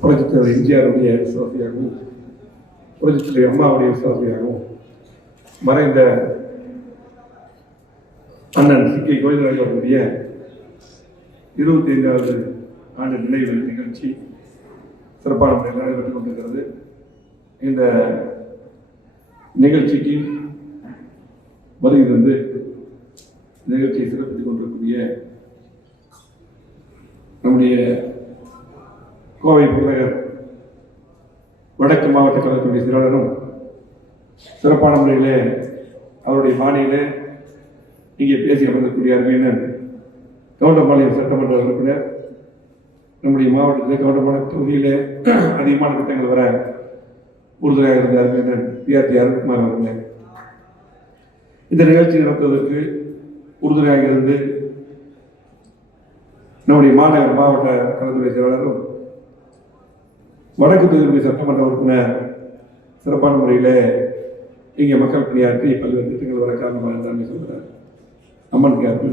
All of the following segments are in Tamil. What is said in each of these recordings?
புரட்சித்தலைவர் எம்ஜிஆருடைய விசுவாசியாகவும் புரட்சித்தலைவர் அம்மாவுடைய விசுவாசியாகவும் மறைந்த அண்ணன் சி.கே. கோவிந்தராஜ் அவர்களுடைய 25வது ஆண்டு நினைவு நிகழ்ச்சி சிறப்பான முறையில் நடைபெற்றுக் கொண்டிருக்கிறது. இந்த நிகழ்ச்சிக்கு வருகிறது நிகழ்ச்சியை சிறப்பித்துக் கொண்டிருக்கூடிய நம்முடைய கோவை புறநகர் வடக்கு மாவட்ட கழகத்துடைய செயலாளரும் சிறப்பான முறையிலே அவருடைய பாணியிலே இங்கே பேசி அமர்ந்தக்கூடிய அருமையினர் கவுண்டம்பாளையம் சட்டமன்ற உறுப்பினர், நம்முடைய மாவட்டத்தில் கவுண்டம்பாளையம் தொகுதியிலே அதிகமான திட்டங்கள் வர உறுதுணையாக இருந்த அருமையினர் பி.ஆர்.டி. அருண்குமார் அவர்களே, இந்த நிகழ்ச்சி நடத்துவதற்கு உறுதுணையாக இருந்து நம்முடைய மாவட்ட கழகத்துடைய செயலாளரும் வடக்கு தொகுதி சட்டமன்ற உறுப்பினர் சிறப்பான முறையில் இங்கே மக்கள் பணியாற்றி பல்வேறு திட்டங்கள் வர காரணமாக இருந்தாங்க சொல்கிறார். அம்மன் கேப்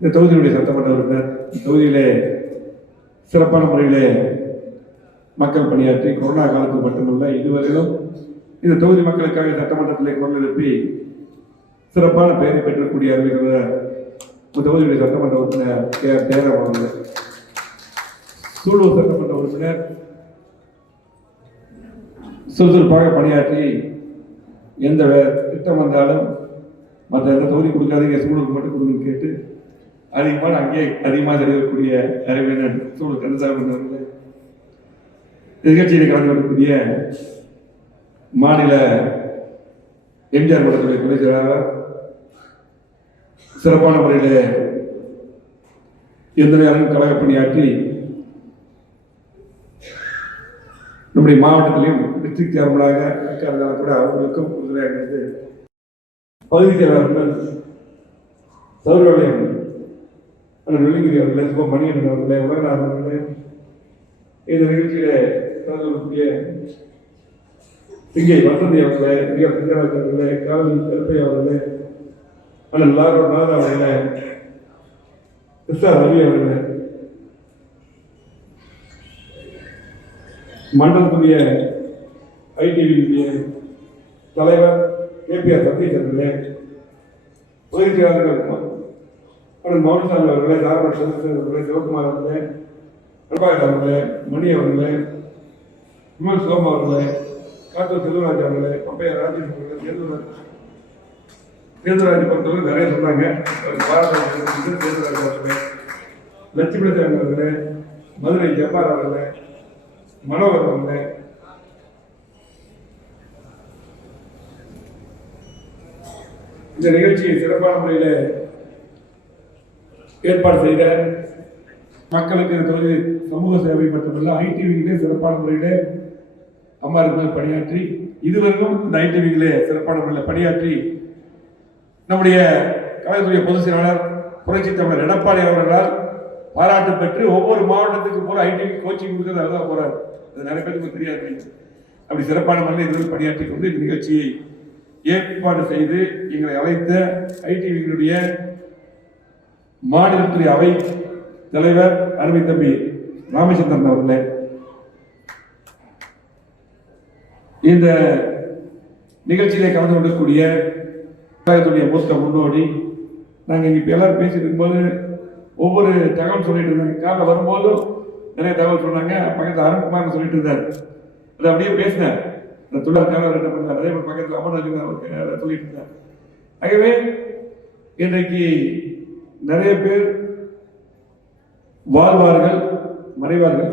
இந்த தொகுதியினுடைய சட்டமன்ற உறுப்பினர் தொகுதியிலே சிறப்பான முறையிலே மக்கள் பணியாற்றி கொரோனா காலத்தில் மட்டுமல்ல இதுவரையிலும் இந்த தொகுதி மக்களுக்காக சட்டமன்றத்திலே குரல் எழுப்பி சிறப்பான பெயரை பெற்றக்கூடிய அறிவிக்கிற தொகுதியுடைய சட்டமன்ற உறுப்பினர் கே.ஆர். ஜெயராம் அவர்கள், சூலூர் சட்டமன்ற உறுப்பினர் சுறுசுறுப்பாக பணியாற்றி எந்த திட்டம் வந்தாலும் மற்ற எந்த தொகுதி கொடுக்காதீங்க சூழலுக்கு மட்டும் கொடுங்கன்னு கேட்டு அதிகமாக தெரிவிக்கக்கூடிய அறிவியர் சூழல் கந்தசாமி அவர்கள், நிகழ்ச்சியில் கலந்து கொள்ளக்கூடிய மாநில எம்ஜிஆர் மன்றத்துடைய துணை செயலாளர் சிறப்பான முறையில் எந்த நேரம் கழக பணியாற்றி நம்முடைய மாவட்டத்திலையும் டிஸ்ட்ரிக்ட் சேர்மனாக இருந்தாலும் கூட அவர்களுக்கும் உறுதுணையாக இருந்தது. பகுதி செயலாளர்கள் சௌரவலயம் வெள்ளிங்கிரி அவர்களே, சுப்பிரமணியன் அவர்களே, உலகநாதன் அவர்களே, இந்த நிகழ்ச்சியில கலந்து கொள்ளக்கூடிய சிங்கை வசந்தி அவர்களே, சிங்கராஜ் அவர்களே, காவலி கருப்பை அவர்களே, அண்ணன் நாதா அவர்களே, கிருஷ்ணா ரவி அவர்களே, மண்டலத்துடைய ஐடிவியுடைய தலைவர் கே.பி.ஆர். சதீஷ் அவர்களே, பகுதி செயலாளர்கள் அண்ணன் மௌனசாமி அவர்களே, தாராபுர சந்திரசேகர் அவர்களே, சிவகுமார் அவர்களே, பிரபாகர் அவர்களே, மணி அவர்களே, விமல் சோமா அவர்களே, காத்தூர் செல்வராஜ் அவர்களே, பப்பையா ராஜேஷ் அவர்களே, தேர்தராஜ் பொறுத்தவரை நிறைய சொன்னாங்க. தேர்தராஜ் அவர்களே, லட்சுமி அவர்களே, மதுரை ஜப்பார் அவர்களே, மனோகர் அவர்களே, இந்த நிகழ்ச்சியை சிறப்பான முறையில் ஏற்பாடு செய்த மக்களுக்கு தொகுதி சமூக சேவை மட்டுமல்ல ஐடிவிகளே சிறப்பான முறையில் அம்மா இருக்கிற பணியாற்றி இதுவரைக்கும் இந்த ஐடிவிகளே சிறப்பான முறையில் பணியாற்றி நம்முடைய கழகத்துடைய பொதுச் செயலாளர் புரட்சித் தலைவர் எடப்பாடி அவர்களால் பாராட்டு பெற்று ஒவ்வொரு மாவட்டத்துக்கு போற ஐடிவி கோச்சிங் கொடுக்கிறது அவர்தான் போறாரு. அது நிறைய பேருக்கு தெரியாது. அப்படி சிறப்பான முறையில் இதுவரை பணியாற்றி கொண்டு இந்த நிகழ்ச்சியை ஏற்பாடு செய்து எங்களை அழைத்த ஐடிவிகளுடைய மாநிலத்துறை அவை தலைவர் அருமை தம்பி ராமச்சந்திரன் அவர்களே, இந்த நிகழ்ச்சியிலே கலந்து கொள்ளக்கூடிய கழகத்துடைய மூத்த முன்னோடி, நாங்கள் இங்கே எல்லாரும் பேசிட்டு இருக்கும்போது ஒவ்வொரு தகவல் சொல்லிட்டு இருந்தாங்க. காலைல வரும்போதும் நிறைய தகவல் சொன்னாங்க. பக்கத்தில் அருண்குமார் சொல்லிட்டு இருந்தார். அதை அப்படியே பேசினார். அந்த தொழிலாளர் என்ன பண்ணார், அதே மாதிரி பக்கத்தில் அமர்நாத் சொல்லிட்டு இருந்தார். ஆகவே இன்றைக்கு நிறைய பேர் வாழ்வார்கள், மறைவார்கள்.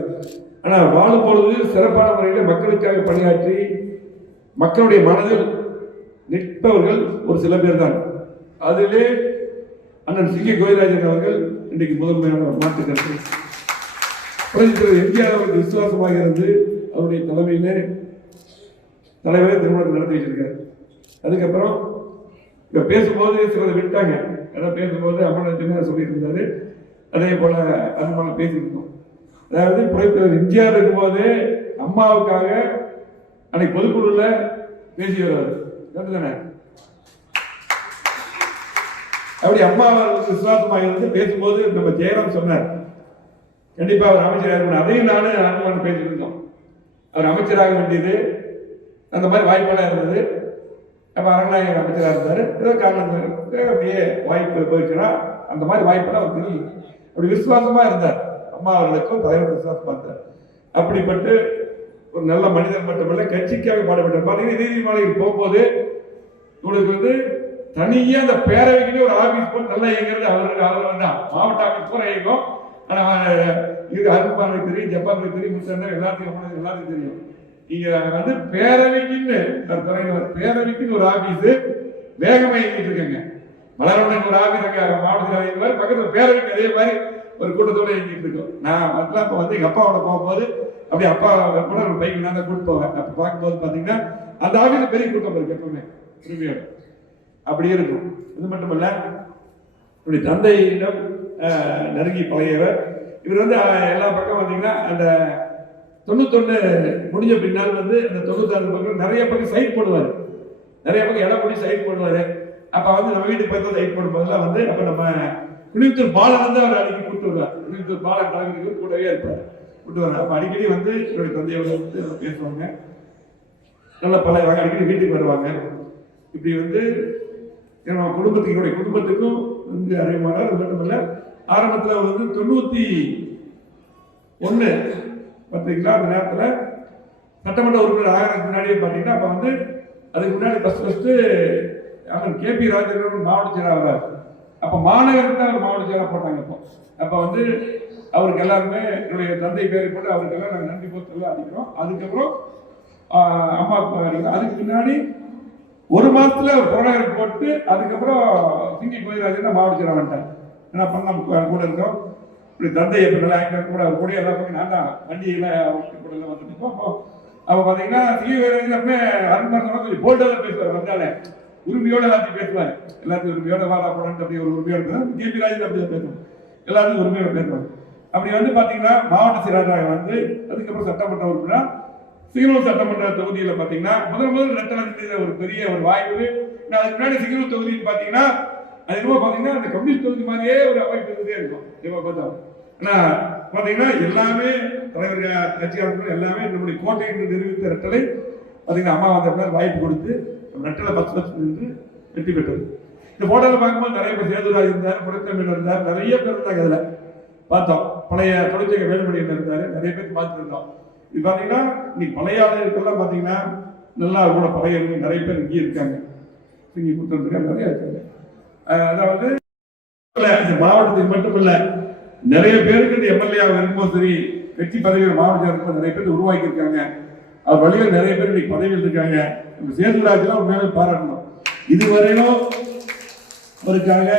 ஆனால் வாழும் பொழுது சிறப்பான முறையில் மக்களுக்காக பணியாற்றி மக்களுடைய மனதில் நிற்பவர்கள் ஒரு சில பேர் தான். அதிலே அண்ணன் சி.கே. கோவிந்தராஜன் அவர்கள் இன்றைக்கு முதன்மையான மாற்று கருத்து. புரட்சித்தலைவர் எம்ஜிஆர் அவருக்கு விசுவாசமாக இருந்து அவருடைய தலைமையிலே தலைவரே திருமணத்தை நடத்தி வச்சிருக்காரு. அதுக்கப்புறம் இப்ப பேசும்போது சிலதை விட்டாங்க. அதான் பேசும்போது அம்மன் சொல்லிட்டு இருந்தாரு. அதே போல அம்மா பேசியிருந்தோம். அதாவது புரட்சித்தலைவர் எம்ஜிஆர் இருக்கும்போது அம்மாவுக்காக அன்னைக்கு பொதுக்குழுல பேசி வருவார் தானே. அப்படி அம்மா விசுவாசமாக இருந்து பேசும்போது நம்ம ஜெயராம் சொன்னார், கண்டிப்பா அவர் அமைச்சராக இருக்கணும். அதையும் நானும் பேசிட்டு இருந்தோம். அவர் அமைச்சராக வேண்டியது அந்த மாதிரி வாய்ப்பெல்லாம் இருந்தது. அப்ப அரங்கநாயகர் அமைச்சராக இருந்தாரு. ஏதோ காரணத்துக்கு அப்படியே வாய்ப்பு போயிடுச்சுன்னா அந்த மாதிரி வாய்ப்பெல்லாம் அவர் தெரியல. அப்படி விசுவாசமா இருந்தார். அம்மா அவர்களுக்கும் தலைவர் விசுவாசமா இருந்தார். அப்படிப்பட்டு ஒரு நல்ல மனிதர் மட்டுமல்ல, கட்சிக்காக பாடுபட்டார். பாத்தீங்கன்னா நீதிமன்றம் போகும்போது உங்களுக்கு தனியா அந்த பேரவைக்கு ஒரு ஆபீஸ் போட்டு நல்லா இயங்கிறது அவர் தான். மாவட்ட ஆபீஸ் பூரா இயங்கும். ஆனா இது அருண்பானுக்கு தெரியும், ஜப்பானுக்கு தெரியும், முஸ்லிம் எல்லாத்துக்கும் தெரியும். இங்க பேரவைக்குன்னு பேரவைக்குன்னு ஒரு ஆபீஸ் வேகமா இயங்கிட்டு இருக்காங்க. மலரவனுக்கு ஒரு ஆபீஸ் மாவட்டத்தில் பக்கத்துல பேரவைக்கு அதே மாதிரி ஒரு கூட்டத்தோட இயங்கிட்டு இருக்கோம். நான் அப்ப எங்க அப்பாவோட போகும்போது அப்படி அப்பா கூட ஒரு பைக் நான் தான் கூட்டு போவேன். அப்ப பார்க்கும்போது பாத்தீங்கன்னா அந்த ஆபீஸ் பெரிய கூட்டம் இருக்கு எப்பவுமே உரிமையோட அப்படி இருக்கும். இது மட்டுமல்ல, இப்படி தந்தையிடம் நெருங்கி பழையவர். இவர் எல்லா பக்கம் பார்த்தீங்கன்னா அந்த 91 முடிஞ்ச பின்னால் அந்த 96 பக்கம் நிறைய பக்கம் சைட் போடுவார். நிறைய பக்கம் இடம் போட்டு சைட் போடுவார். அப்போ நம்ம வீட்டுக்கு பார்த்து சைட் போடும்போதெல்லாம் அப்போ நம்ம குடித்தூர் பாலன் அவர் அடிக்கடி கூப்பிட்டு வருவார். குடித்தூர் பாலன் கலந்துக்கு கூடவே இருப்பார், கூப்பிட்டு வருவார். அப்போ அடிக்கடி என்னுடைய தந்தையோட பேசுவாங்க. நல்ல பழைய அடிக்கடி வீட்டுக்கு வருவாங்க. இப்படி என்னோட குடும்பத்துக்கும் அறிவுமானார். அது மட்டுமல்ல, ஆரம்பத்தில் 91 பார்த்தீங்களா அந்த நேரத்தில் சட்டமன்ற உறுப்பினர் ஆகிறதுக்கு முன்னாடியே பார்த்தீங்கன்னா அப்போ அதுக்கு முன்னாடி ஃபர்ஸ்ட் அவர் கேபி ராஜேந்திரன் மாவட்ட செயலாளர். அப்போ மாநகருக்கு தான் அவர் மாவட்ட செயலாளர் போட்டாங்க. அப்போ அவருக்கு எல்லாருமே என்னுடைய தந்தை பேரை போட்டு அவருக்கெல்லாம் நாங்கள் நன்றி போட்டு அடிக்கிறோம். அதுக்கப்புறம் அம்மா அடிக்கிறோம். அதுக்கு முன்னாடி ஒரு மாசத்துல அவர் புறநகருக்கு போட்டு அதுக்கப்புறம் சிங்கி கோயில்ராஜன் மாவட்ட செயலாளர் வந்துட்டார். என்ன பண்ண கூட இருக்கோம். இப்படி தந்தை எப்படி ஆக்டர் கூட அவர் கூட எல்லாம் பண்ணி நான் தான் வண்டியில கூட எல்லாம் வந்துருக்கோம். அப்ப பாத்தீங்கன்னா சிங்கி கோயில்ராஜன் அருண்பாரன் கொஞ்சம் போல்டாக பேசுவார். வந்தாலே உரிமையோட எல்லாத்தையும் பேசுவார். எல்லாத்தையும் உரிமையோட வாடா போடான்னு அப்படி ஒரு உரிமையோட கேபி ராஜன் அப்படியே பேசுவார். எல்லாத்தையும் உரிமையோட பேசுவாங்க. அப்படி பாத்தீங்கன்னா மாவட்ட செயலாளராக அதுக்கப்புறம் சட்டமன்ற உறுப்பினர் சிங்கனூர் சட்டமன்ற தொகுதியில பாத்தீங்கன்னா முதல் ரெட்டை ஒரு பெரிய ஒரு வாய்ப்பு. அதுக்கு முன்னாடி சிங்கனூர் தொகுதின்னு பாத்தீங்கன்னா அது என்னமோ பாத்தீங்கன்னா அந்த கம்யூனிஸ்ட் தொகுதி மாதிரியே ஒரு அமைப்பு இருந்தே இருக்கும். பார்த்தா ஆனா பாத்தீங்கன்னா எல்லாமே தலைவர்கள் கட்சியாளர்கள் எல்லாமே நம்முடைய கோட்டை என்று நிரூபித்த ரெட்டலை பாத்தீங்கன்னா அம்மா வந்த வாய்ப்பு கொடுத்து ரெட்டலை பஸ் நின்று வெற்றி பெற்றது. இந்த போட்டோல பார்க்கும்போது நிறைய பேர் சேதுராஜ் இருந்தார், புரத்தமிழ் இருந்தார், நிறைய பேர் இருந்தாங்க. அதுல பார்த்தோம் பழைய தொழிற்சங்க வேலுமணியன் இருந்தாரு, நிறைய பேர் பார்த்துட்டு இருந்தோம். இது பாத்தீங்கன்னா இன்னைக்கு பழைய ஆளுநர்கள்லாம் பாத்தீங்கன்னா நல்லா கூட பழைய நிறைய பேர் இங்கே இருக்காங்க. இங்கே கொடுத்துருக்காங்க, நிறைய இருக்காங்க. அதாவது மாவட்டத்துக்கு மட்டும் இல்ல, நிறைய பேருக்கு இந்த எம்எல்ஏ இருக்கும்போது சரி, கட்சி பதவிகள் மாவட்ட இருக்கும்போது நிறைய பேர் உருவாக்கி இருக்காங்க. அவர் வழியில் நிறைய பேர் இன்னைக்கு பதவியில் இருக்காங்க. சேதுராஜெல்லாம் உண்மையாவே பாராட்டணும். இதுவரையிலும் அவருக்காக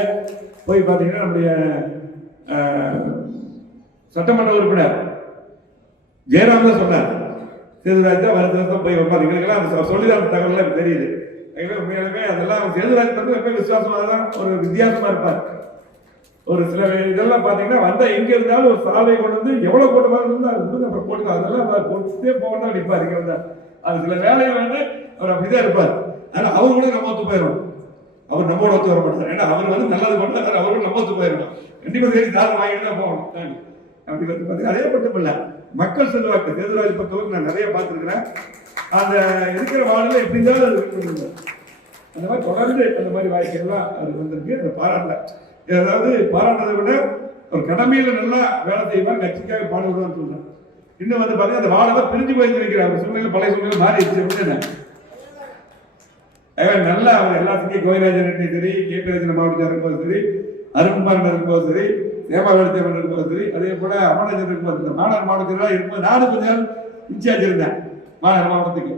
போய் பாத்தீங்கன்னா நம்முடைய சட்டமன்ற உறுப்பினர் ஜெயராம் தான் சொன்னார். சேதுராஜ் தான் வருஷம் போய் வைப்பார். எங்களுக்கெல்லாம் அந்த சொல்லிதான் தகவல் எனக்கு தெரியுது. உண்மையாலுமே அதெல்லாம் சேதுராஜ் வந்து விசுவாசமாக தான் ஒரு வித்தியாசமா இருப்பார். ஒரு சில இதெல்லாம் பாத்தீங்கன்னா வந்தா எங்க இருந்தாலும் ஒரு சாலை கொண்டு எவ்வளவு கூட்டமாக இருந்தாலும் அப்புறம் போட்டு அதெல்லாம் போட்டுட்டே போகணும் நிற்பார். இங்க இருந்தா அது சில வேலைகள் அவர் அப்படிதான் இருப்பார். ஆனா அவரு கூட நம்ம ஒத்து போயிடும். அவர் நம்மோட ஒத்து வர மாட்டார். ஏன்னா அவர் நல்லது பண்ணாரு, அவரும் நம்ம ஒத்து போயிடணும். கண்டிப்பா சரி தாரம் வாங்கிட்டு தான் போகணும். அப்படி வந்து அதே மட்டும் இல்ல, மக்கள் செல்வாக்கு சேதுராஜ் பொறுத்தவரைக்கும் நான் நிறைய பார்த்துருக்கிறேன். அந்த இருக்கிற வார்டுல எப்படி இருந்தாலும் அந்த மாதிரி தொடர்ந்து அந்த மாதிரி வாய்க்கெல்லாம் அது வந்திருக்கு. அதை பாராட்டல, ஏதாவது பாராட்டதை விட ஒரு கடமையில நல்லா வேலை செய்வார், கட்சிக்காக பாடுபடுவான்னு சொல்றேன். இன்னும் பாத்தீங்கன்னா அந்த வார்டெல்லாம் பிரிஞ்சு போய் இருக்கிறார். சூழ்நிலை பழைய சூழ்நிலை மாறிடுச்சு. நல்லா அவங்க எல்லாத்துக்கும் கோயிராஜன் சரி, கேபிராஜன் மாவட்டத்தில் இருக்கும்போது சரி, அருண்பாரன் இருக்கும்போது சரி, தேவாவேலத்தேவன் இருக்கும்போது சரி, அதே போல அமராஜன் இருக்கும்போது மாநகர் மாவட்டத்தில் இருக்கும்போது நானும் கொஞ்ச நாள் இன்சார்ஜ் இருந்தேன். மாநகர் மாவட்டத்துக்கு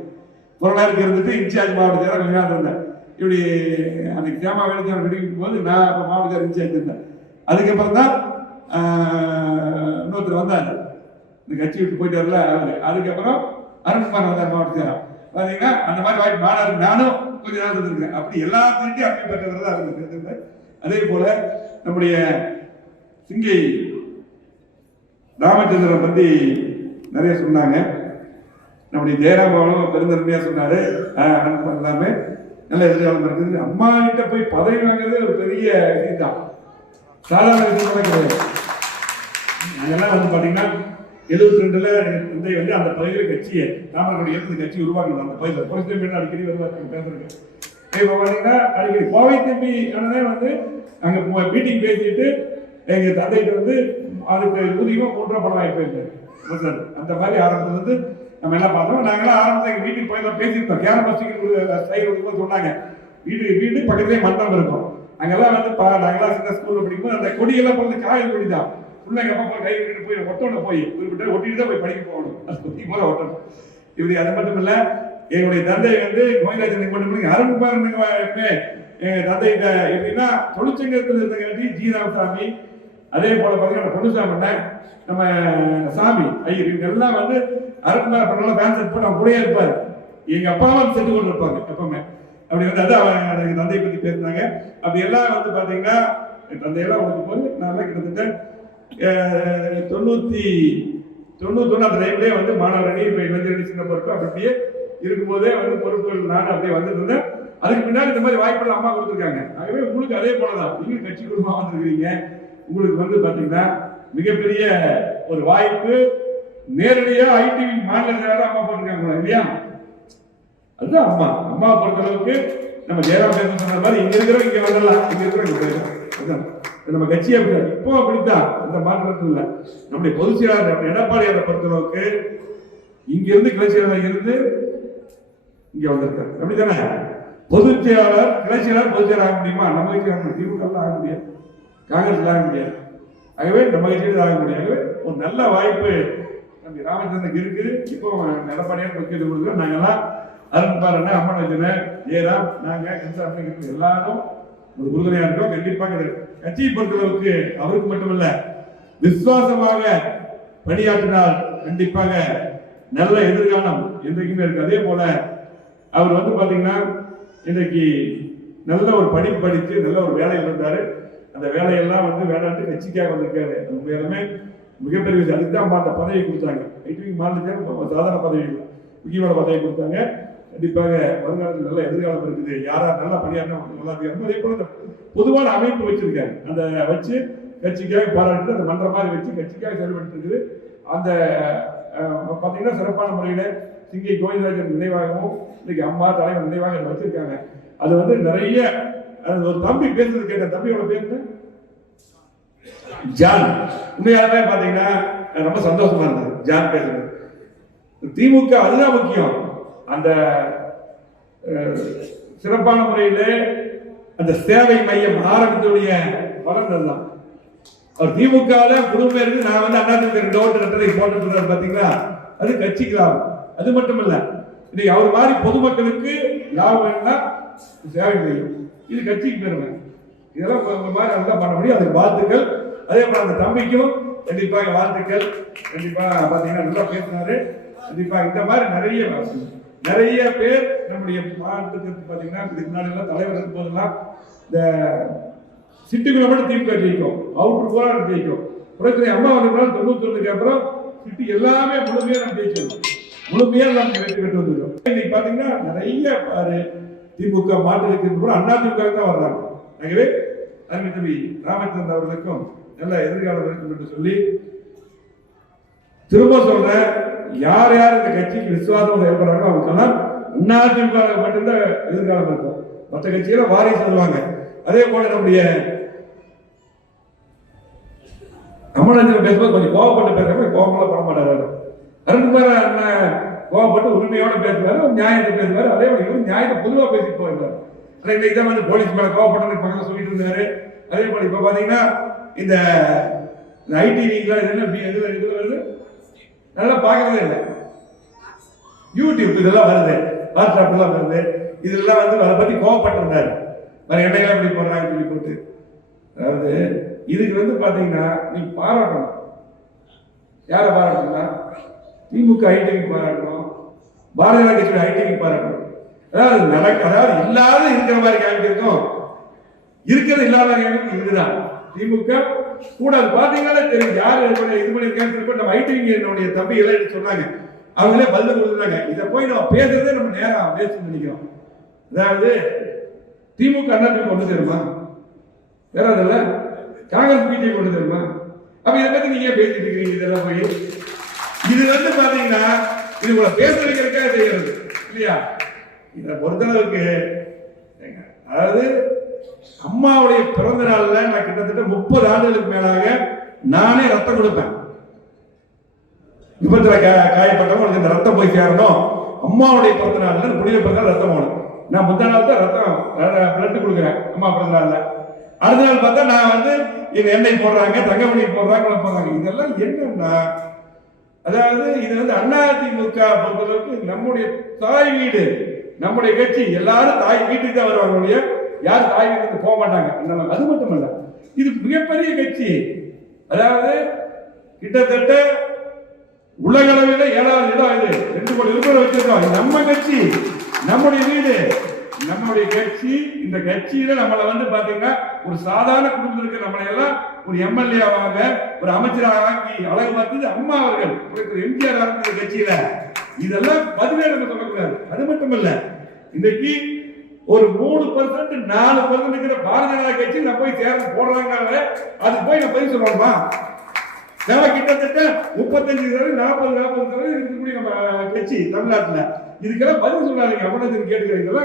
பொருளாதாரத்துக்கு இருந்துட்டு இன்சார்ஜ் மாவட்டத்தில் கொஞ்ச நாள் இருந்தேன். இப்படி அன்னைக்கு தேவாவேலத்தேவன் கிடைக்கும் போது நான் இப்போ மாவட்டத்தில் இன்சார்ஜ் இருந்தேன். அதுக்கப்புறம் தான் இன்னொருத்தர் வந்தார், இந்த கட்சி விட்டு போயிட்டு வரல அவரு. அதுக்கப்புறம் அருண்குமார் வந்தார் மாவட்டத்தில். பாத்தீங்கன்னா அந்த மாதிரி வாய்ப்பு மாநகர் நானும் கொஞ்ச நாள் இருந்திருக்கேன். அப்படி எல்லாத்துக்கிட்டையும் அறிவு பெற்றவர் தான் இருந்திருக்கேன். அதே போல நம்முடைய சிங்கை ராமச்சந்திரன் பத்தி நிறைய சொன்னாங்க. நம்முடைய ஜெயராமாவும் பெருந்தன்மையா சொன்னாரு. எல்லாமே நல்ல எதிர்காலம் இருக்குது. அம்மா கிட்ட போய் பதவி வாங்குறது ஒரு பெரிய இதுதான், சாதாரண விஷயம் கிடையாது. நாங்கெல்லாம் வந்து பாத்தீங்கன்னா 72ல தந்தை வந்து அந்த பகுதியில் கட்சியை தாமரகுடி எடுத்து கட்சி உருவாக்கணும். அந்த பகுதியில் போலீஸ் தம்பி அடிக்கடி வருவாங்க பேசுறதுக்கு. இப்போ பாத்தீங்கன்னா அடிக்கடி கோவை தம்பி அண்ணனே வந்து அங்க மீட்டிங் பேசிட்டு எங்க தந்தைகிட்ட வந்து அதுக்கு ஊதியமா 3 படம் வாங்கி போயிருந்தாரு. அந்த மாதிரி ஆரம்பத்துல வந்து நம்ம என்ன பார்த்தோம், நாங்களாம் ஆரம்பத்தில் எங்க வீட்டுக்கு போய் தான் பேசியிருக்கோம். கேரளா சொன்னாங்க வீடு பக்கத்துலேயே மண்டபம் இருக்கும். அங்கெல்லாம் வந்து நாங்களாம் சின்ன ஸ்கூல்ல படிக்கும்போது அந்த கொடியெல்லாம் வந்து காயல் கொடி தான். உள்ள எங்க அப்பா கை விட்டு போய் ஒட்டோட போய் குறிப்பிட்ட ஒட்டிட்டு தான் போய் படிக்க போகணும். அது சுத்தி போல ஒட்டணும். இப்படி அது மட்டும் இல்ல, என்னுடைய தந்தை வந்து கோவிந்தராஜனுக்கு மட்டும் அருண்குமாரனுக்கு தந்தை எப்படின்னா தொழிற்சங்கத்தில் இருந்தங்காட்டி ஜி ராமசாமி, அதே போல பாத்தீங்கன்னா பொன்னுசாமி, நம்ம சாமி ஐயர், இவங்க எல்லாம் வந்து அருண்குமார் பண்ணால பேன் செட் பண்ண கூடயே இருப்பாரு. எங்க அப்பாவும் செட்டு கொண்டு இருப்பாங்க எப்பவுமே. அப்படி வந்து அதான் எங்க தந்தையை பத்தி பேசினாங்க. அப்படி எல்லாம் வந்து பாத்தீங்கன்னா தந்தையெல்லாம் உனக்கு போது நான் கிட்டத்தட்ட 91 அந்த டைம்லேயே வந்து மாணவர் அணி, இப்போ இளைஞரணி சின்ன பொறுப்பு அப்படியே இருக்கும்போதே வந்து பொறுப்புகள் நான் அப்படியே வந்துட்டு இருந்தேன். அதுக்கு முன்னாடி இந்த மாதிரி வாய்ப்புகள் அம்மா கொடுத்துருக்காங்க. ஆகவே உங்களுக்கு அதே போலதான், நீங்க கட்சி குடும்பமா வந்துருக்கீங்க. உங்களுக்கு வந்து பாத்தீங்கன்னா மிகப்பெரிய ஒரு வாய்ப்பு. நேரடியா ஐடிவி மாநில செயலாளர் அம்மா போட்டிருக்காங்க இல்லையா? அதுதான் அம்மா பொறுத்த அளவுக்கு நம்ம ஜெயராம் பேச சொன்ன மாதிரி இங்க இருக்கிறவங்க இங்க வந்துடலாம், இங்க இருக்கிறவங்க நம்ம கட்சி அப்படி இப்போ அப்படித்தான், அந்த மாற்றத்தில் இல்லை. நம்முடைய பொதுச் செயலாளர் நம்ம எடப்பாடியாரை பொறுத்த அளவுக்கு இங்க இருந்து கிளை செயலாளர் இருந்து இங்க வந்திருக்காரு. அப்படித்தானே? பொதுச் செயலாளர் கிளை செயலாளர் பொதுச் செயலாளர் ஆக முடியுமா? நம்ம கட்சி திமுக ஆக முடியாது, காங்கிரஸ் ஆக முடியாது. ஆகவே நம்ம கட்சியில் ஆக முடியாது. ஒரு நல்ல வாய்ப்பு நம்ம ராமச்சந்திரனுக்கு இருக்கு. இப்போ எடப்பாடியார் முக்கியத்துவம் கொடுக்குறோம். நாங்கெல்லாம் அருண்பாரண்ண, அம்மன் வச்சன, ஜெயராம், நாங்க கன்சாமி எல்லாரும் ஒரு உறுதுணையா இருக்கோம். கண்டிப்பாக கட்சியை பொறுத்தளவுக்கு அவருக்கு மட்டுமல்ல, விசுவாசமாக பணியாற்றினால் கண்டிப்பாக நல்ல எதிர்காலம் என்றைக்குமே இருக்கு. அதே போல அவர் வந்து பாத்தீங்கன்னா இன்றைக்கு நல்ல ஒரு படிப்பு படித்து நல்ல ஒரு வேலையில் இருந்தாரு. அந்த வேலையெல்லாம் வந்து வேணாட்டு கட்சிக்காக வந்திருக்காரு. உண்மையாலுமே மிகப்பெரிய விஷயம். அதுக்கு தான் அந்த பதவி கொடுத்தாங்க. ஐடிவி மாநிலத்தில் சாதாரண பதவி, முக்கியமான பதவி கொடுத்தாங்க. கண்டிப்பாக வருங்காலத்தில் நல்ல எதிர்காலம் இருக்குது. யாரா நல்லா பணியாற்றினா நல்லா இருக்கு. அதே போல பொதுவான அமைப்பு வச்சிருக்காங்க. அந்த வச்சு கட்சிக்காக பாராட்டு அந்த மன்ற மாதிரி வச்சு கட்சிக்காக செயல்பட்டு இருக்குது. அந்த பார்த்தீங்கன்னா சிறப்பான முறையில் சிங்கை கோவிந்தராஜன் நினைவாகவும் இன்னைக்கு அம்மா தலைவர் நினைவாக வச்சிருக்காங்க. அது வந்து நிறைய ஒரு தம்பி பேசுறது கேட்ட, தம்பியோட பேரு ஜான். உண்மையாலுமே பாத்தீங்கன்னா ரொம்ப சந்தோஷமா இருந்தது ஜான் பேசுறது. திமுக அதுதான் முக்கியம். அந்த சிறப்பான முறையில அந்த சேவை மையம் ஆரம்பித்துடைய பலன் தான். அவர் திமுக குடும்பம் இருக்கு. நான் வந்து அண்ணாதிமுக 2 ஓட்டு ரெட்டரை போட்டு பாத்தீங்களா, அது கட்சிக்கு லாபம். அது மட்டும் இல்ல, இன்னைக்கு அவர் மாதிரி பொதுமக்களுக்கு லாபம் வேணும்னா சேவை மையம், இது கட்சிக்கு பெருமை. இதெல்லாம் மாதிரி நல்லா பண்ண முடியும். அதுக்கு வாழ்த்துக்கள். அதே போல அந்த தம்பிக்கும் கண்டிப்பாக வாழ்த்துக்கள். கண்டிப்பா பாத்தீங்கன்னா நல்லா பேசினாரு. கண்டிப்பா இந்த மாதிரி நிறைய பேர் நம்முடைய மாவட்டத்துக்கு பாத்தீங்கன்னா இதுக்கு முன்னாடி எல்லாம் தலைவர் இருக்கும் போதெல்லாம் இந்த சிட்டிக்குள்ள மட்டும் திமுக ஜெயிக்கும், அவுட்டர் போல ஜெயிக்கும். புரட்சி அம்மா வந்தாலும் 91க்கு அப்புறம் சிட்டி எல்லாமே முழுமையா நம்ம ஜெயிச்சோம். முழுமையா நமக்கு வெற்றி பெற்று வந்துருக்கோம். இன்னைக்கு பாத்தீங்கன்னா நிறைய பாரு திமுக மாற்றத்துக்கு அண்ணா திமுக தான் வர்றாங்க. ஆகவே அருமை தம்பி ராமச்சந்திரன் அவர்களுக்கும் நல்ல எதிர்காலம் இருக்கும் என்று சொல்லி திரும்ப சொல்ற, யார் யார் இந்த கட்சிக்கு விசுவாசம் செயல்படுறாங்களோ அவங்களுக்கெல்லாம் அண்ணா திமுக மட்டும்தான் எதிர்காலம் இருக்கும். மற்ற கட்சியில வாரிசு சொல்லுவாங்க. அதே போல நம்முடைய அம்மன் பேசும்போது கொஞ்சம் கோவப்பட்டு பேசுறாங்க, கோவமெல்லாம் பண்ண மாட்டாரு. அருண்குமார் அண்ணன் கோவப்பட்டு உரிமையோட பேசுவாரு, நியாயத்தை பேசுவாரு. அதே போல இவரும் நியாயத்தை பொதுவா பேசிட்டு போயிருந்தாரு. இதை வந்து போலீஸ் மேல கோவப்பட்டு பக்கத்துல சொல்லிட்டு இருந்தாரு. அதே போல இப்ப பாத்தீங்கன்னா இந்த ஐடி இதுல வருது, நல்லா பாக்குறதே இல்லை. யூடியூப் இதெல்லாம் வருது, வாட்ஸ்அப் எல்லாம் வருது. இதெல்லாம் வந்து அதை பத்தி கோவப்பட்டு இருந்தாரு. வேற என்னையா இப்படி போடுறாங்க சொல்லி போட்டு. அதாவது இதுக்கு வந்து பாத்தீங்கன்னா நீ பாராட்டணும். யாரை பாராட்டணும்னா திமுக ஐடிக்கு பாராட்டணும், பாரதிய ஜனதா கட்சியோட ஐடிக்கு பாராட்டணும். அதாவது இல்லாத இருக்கிற மாதிரி காமிக்கிறதும் இருக்கிறது இல்லாத இதுதான் திமுக கூட. அது பாத்தீங்கன்னா தெரியும் யாரு இது பண்ணி நம்ம ஐடிங்க தம்பி எல்லாம் சொன்னாங்க. அவங்களே பதில் கொடுத்துருந்தாங்க. இதை போய் நம்ம பேசுறதே நம்ம நேரம் பேச நினைக்கிறோம். அதாவது திமுக அண்ணா திமுக கொண்டு சேருமா? வேற இல்ல, காங்கிரஸ் பிஜேபி கொண்டு சேருமா? அப்ப இதை பத்தி நீங்க பேசிட்டு இருக்கீங்க இதெல்லாம் போய் இது வந்து பாத்தீங்கன்னா இது உங்களை பேச வைக்கிறதுக்காக செய்யறது இல்லையா? இதை பொறுத்தளவுக்கு அதாவது அம்மாவுடைய பிறந்த நாள்ல நான் கிட்டத்தட்ட 30 ஆண்டுகளுக்கு மேலாக நானே ரத்தம் கொடுப்பேன். விபத்துல காயப்பட்டவங்களுக்கு இந்த ரத்தம் போய் சேரணும். அம்மாவுடைய பிறந்த நாள்ல புனித பிறந்த நாள் ரத்தம் போகணும். நான் முந்தா நாள் தான் ரத்தம் பிளட் கொடுக்குறேன் அம்மா பிறந்த நாள்ல. அடுத்த நாள் பார்த்தா நான் வந்து இது எண்ணெய் போடுறாங்க, தங்கமணி போடுறாங்க. இதெல்லாம் என்னன்னா அதாவது இது வந்து அதிமுக பொறுத்தளவுக்கு நம்முடைய தாய் வீடு, நம்முடைய கட்சி. எல்லாரும் தாய் வீட்டுக்கு தான் வருவாங்க, யாரும் தாய் வீட்டுக்கு போக மாட்டாங்க. அது மட்டும் இல்ல, இது மிகப்பெரிய கட்சி. அதாவது கிட்டத்தட்ட உலக அளவில் 7வது இடம். இது 2 கோடி உறுப்பினர் வச்சிருக்கோம். நம்ம கட்சி, நம்முடைய வீடு, நம்முடைய கட்சி. இந்த கட்சியில நம்மளை வந்து பாத்தீங்கன்னா ஒரு சாதாரண குடும்பத்தில் இருக்க நம்மளை எல்லாம் ஒரு எம்எல்ஏவாக ஒரு அமைச்சராக ஆக்கி அழகு பார்த்தது அம்மா அவர்கள். எம்ஜிஆர் ஆரம்பித்த கட்சியில இதெல்லாம் 17 சொல்லக்கூடாது. அது மட்டும் இல்ல, இன்றைக்கு ஒரு 3% 4% இருக்கிற பாரதிய ஜனதா கட்சி நான் போய் தேர்தல் போடுறாங்க. அது போய் நான் பதில் சொல்லணுமா? கிட்டத்தட்ட 35% 40% இருக்கக்கூடிய நம்ம கட்சி தமிழ்நாட்டில். இதுக்கெல்லாம் பதில் சொல்லாதீங்க. அமர்நாதன் கேட்டுக்கிறீங்களா?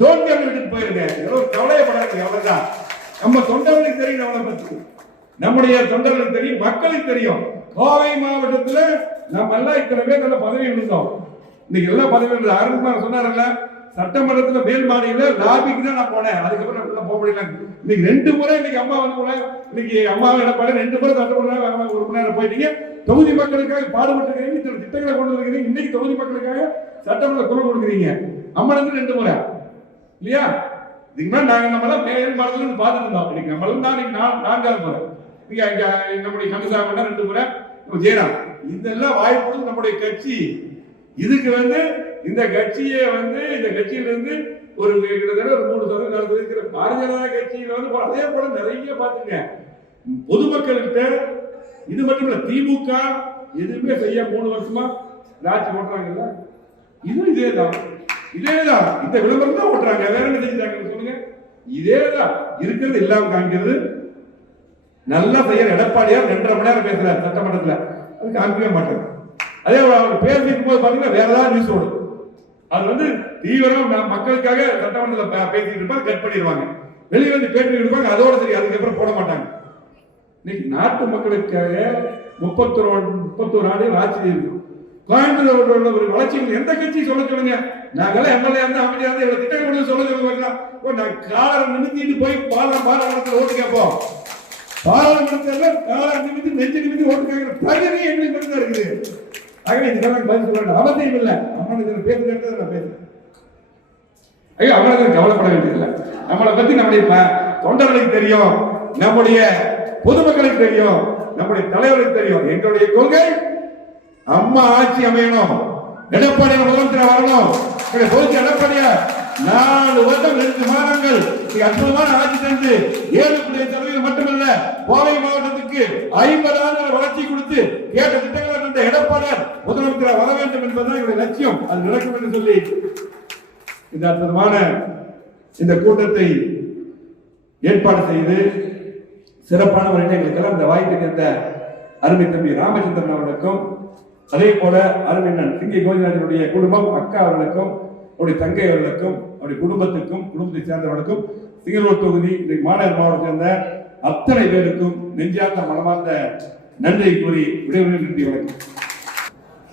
தோல்வியாக விட்டுட்டு போயிருங்க. ஏதோ கவலையப்படாதீங்க. அவ்வளவுதான். நம்ம தொண்டர்களுக்கு தெரியும், அவளை பத்தி நம்முடைய தொண்டர்களுக்கு தெரியும், மக்களுக்கு தெரியும். கோவை மாவட்டத்தில் நம்ம எல்லாம் இத்தனை பேர் நல்ல பதவி இருந்தோம். இன்னைக்கு எல்லா பதவியும் அருண்குமார் சொன்னார்ல, சட்டமன்றத்தில் மேல் மாநில லாபிக்கு தான் நான் போனேன். அதுக்கப்புறம் போக முடியல. இன்னைக்கு 2 முறை இன்னைக்கு அம்மா வந்து போனேன். இன்னைக்கு அம்மாவை எடப்பாடி 2 முறை சட்டமன்ற உறுப்பினர் போயிட்டீங்க. தொகுதி மக்களுக்காக பாடுபட்டு இருக்கிறீங்க, திட்டங்களை கொண்டு வந்துருக்கீங்க. இன்னைக்கு தொகுதி மக்களுக்காக சட்டமன்ற குரல் கொடுக்குறீங்க. அம்மா வந்து 2 முறை இல்லையா? இதுக்கு மேல நாங்க நம்மளாம் மேல் மாநிலத்துல இருந்து பார்த்துட்டு இருந்தோம். இன்னைக்கு நம்மளும் தான் 4வது முறை. நம்முடைய கந்தசாமி 2 முறை, ஜெயராம். இதெல்லாம் வாய்ப்பு நம்முடைய கட்சி. இதுக்கு வந்து இந்த கட்சியை வந்து இந்த கட்சியிலிருந்து ஒரு கிட்டத்தட்ட ஒரு 3% இருக்கிற பாரதிய ஜனதா கட்சியில வந்து அதே போல நிறைய பாத்துங்க பொதுமக்கள்கிட்ட. இது மட்டும் இல்ல, திமுக எதுவுமே செய்ய 3 வருஷமா ராட்சி ஓட்டுறாங்கல்ல, இதுவும் இதேதான். இந்த விளம்பரம் தான் ஓட்டுறாங்க. வேற என்ன செஞ்சாங்க சொல்லுங்க? இதேதான் இருக்கிறது எல்லாம் காண்கிறது. நல்லா செய்யற எடப்பாடியார் 2.5 மணி நேரம் பேசுறாரு சட்டமன்றத்துல, அது காமிக்கவே மாட்டாங்க. அதே அவர் பேசிக்கும் போது பாத்தீங்கன்னா வேற ஏதாவது நியூஸ் ஓடும். அது வந்து தீவிரம் மக்களுக்காக சட்டமன்றத்தில் பேசிட்டு இருப்பாங்க, கட் பண்ணிடுவாங்க. வெளியே வந்து பேட்டி எடுப்பாங்க, அதோட சரி. அதுக்கப்புறம் போட மாட்டாங்க. இன்னைக்கு நாட்டு மக்களுக்காக 31 ஆண்டுகள் ஆட்சி இருக்கு. கோயம்புத்தூர் ஒரு வளர்ச்சி எந்த கட்சி சொல்ல சொல்லுங்க? நாங்கெல்லாம் எம்எல்ஏ இருந்தா அமைச்சர் இருந்தா இவ்வளவு திட்டங்கள் சொல்ல சொல்லுங்க. நான் காலரை நிமித்திட்டு போய் பாராளுமன்றத்தில் ஓட்டு கேட்போம். பாராளுமன்றத்தில் காலரை நிமித்தி நெஞ்சு நிமித்தி ஓட்டு கேட்கிற தகுதி எங்களுக்கு மட்டும்தான் இருக்குது. ஆகவே இதுக்கெல்லாம் பதில் சொல்ல அவசியம் இல்லை. அம்மனுக்கு பேசுறது நான் பேசுறேன். ஐயோ, அவனுக்கு கவலைப்பட வேண்டியதில்லை. நம்மளை பத்தி நம்முடைய தொண்டர்களுக்கு தெரியும், நம்முடைய பொதுமக்களுக்கு தெரியும், நம்முடைய தலைவருக்கு தெரியும். எங்களுடைய கொள்கை அம்மா ஆட்சி அமையணும், எடப்பாடியார் முதலமைச்சர் வரணும். எடப்பாடியார் 4 வருடம் 2 மாதங்கள் அற்புதமான ஆட்சி தந்து 7% மட்டுமல்ல, கோவை மாவட்டத்துக்கு 50 ஆண்டுகள் வளர்ச்சி கொடுத்து கேட்ட திட்டங்களை தந்த எடப்பாடியார் முதலமைச்சர் வர வேண்டும் என்பதுதான் எங்களுடைய லட்சியம். அது நடக்கும் என்று சொல்லி இந்த அற்புதமான இந்த கூட்டத்தை ஏற்பாடு செய்து சிறப்பான முறையில் எங்களுக்கெல்லாம் இந்த வாய்ப்பு தந்த அருமை தம்பி ராமச்சந்திரன் அவர்களுக்கும், அதே போல அருமையண்ணன் சிங்கை கோவிந்தராஜனுடைய குடும்பம், அக்கா அவர்களுக்கும், அவருடைய தங்கை அவர்களுக்கும், அவருடைய குடும்பத்துக்கும், குடும்பத்தை சேர்ந்தவர்களுக்கும், சிங்கனூர் தொகுதி மாநகர் மாவட்டத்தை சேர்ந்த அத்தனை பேருக்கும் நெஞ்சார்ந்த மனமார்ந்த நன்றி கூறி விடைபெறுகிறேன். வணக்கம்.